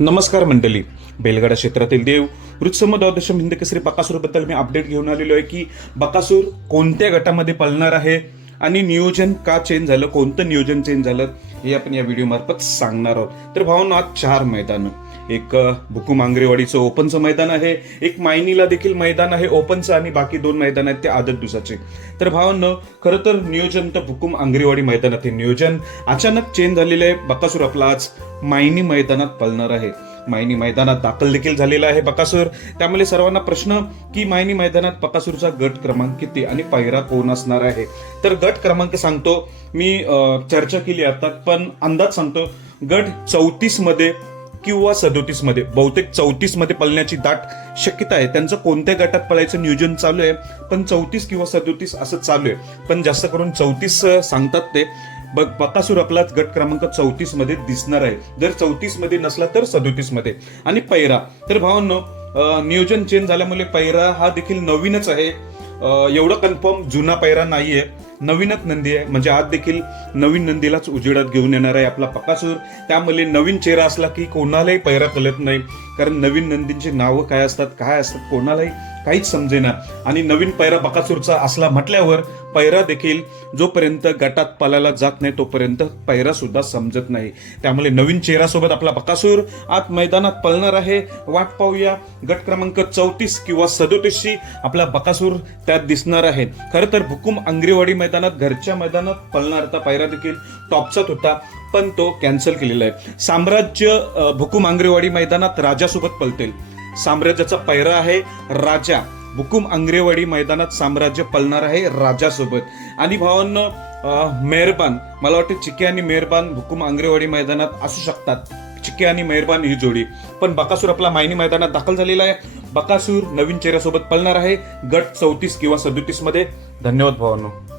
नमस्कार मंडळी. बेलगाडा क्षेत्रातील देव वृत्सम द्वादशम हिंद केसरी बकासूरबद्दल मी अपडेट घेऊन आलेलो आहे की बकासूर कोणत्या गटामध्ये पळणार आहे आणि नियोजन का चेंज झालं कोणतं नियोजन चेंज झालं हे आपण या व्हिडिओमार्फत सांगणार आहोत. तर भावना आज चार मैदान. एक भुकू मांगरेवाडीचं आंग्रेवाडीचं ओपनचं मैदान आहे. एक मायनीला देखील मैदान आहे ओपनचं आणि बाकी दोन मैदान आहेत ते आदत दिवसाचे. तर भावांनो खरं तर नियोजन तर भुकुम आंग्रेवाडी मैदानात हे नियोजन. अचानक चेंज झालेलं आहे. बकासूर आपला आज मायनी मैदानात पळणार आहे. मायनी मैदानात दाखल देखील झालेला आहे बकासूर. त्यामुळे सर्वांना प्रश्न की मायनी मैदानात बकासूरचा गट क्रमांक किती आणि पायरा कोण असणार आहे? तर गट क्रमांक सांगतो. मी चर्चा केली आता पण अंदाज सांगतो. गट चौतीसमध्ये किंवा सदोतीसमध्ये बहुतेक चौतीसमध्ये पळण्याची दाट शक्यता आहे. त्यांचं कोणत्या गटात पळायचं नियोजन चालू आहे? पण चौतीस किंवा सदोतीस असं चालू आहे. पण जास्त करून चौतीस सांगतात ते. बघ बकासूर आपलाच गट क्रमांक चौतीसमध्ये दिसणार आहे. जर चौतीसमध्ये नसला तर सदोतीसमध्ये. आणि पैरा. तर भावांनो नियोजन चेंज झाल्यामुळे पैरा हा देखील नवीनच आहे. एवढं कन्फर्म जुना पैरा आहे नवीनच नंदी आहे. म्हणजे आज देखील नवीन नंदीलाच उजेडात घेऊन येणार आहे आपला पकासूर. त्यामुळे नवीन चेहरा असला की कोणालाही पैरा कळत नाही. कारण नवीन नंदींची नावं काय असतात काय असतात कोणालाही काहीच समजेना. आणि नवीन पैरा बकासूरचा असला म्हटल्यावर पैरा देखील जोपर्यंत गटात पालायला जात नाही तोपर्यंत पैरा सुद्धा समजत नाही. त्यामुळे नवीन चेहऱ्यासोबत आपला बकासूर आत मैदानात पळणार आहे. वाट पाहूया. गट क्रमांक चौतीस किंवा सदोतीसशी आपला बकासूर त्यात दिसणार आहे. खरं तर भुकुम आंग्रेवाडी मैदानात घरच्या मैदानात पळणारचा पैरा देखील टॉपचाच होता. पण तो कॅन्सल केलेला आहे. साम्राज्य अ, भुकुम आंग्रेवाडी मैदानात राजासोबत पलतेल. साम्राज्याचा पैरा आहे राजा. भुकुम आंग्रेवाडी मैदानात साम्राज्य पलणार आहे राजासोबत. आणि भावांनो मेहरबान. मला वाटतं चिके आणि मेहरबान भुकुम आंग्रेवाडी मैदानात असू शकतात. चिके आणि मेहरबान ही जोडी. पण बकासूर आपला मायनी मैदानात दाखल झालेला आहे. बकासूर नवीन चेहऱ्यासोबत पलणार आहे. गट चौतीस किंवा सदोतीसमध्ये धन्यवाद भावांनो.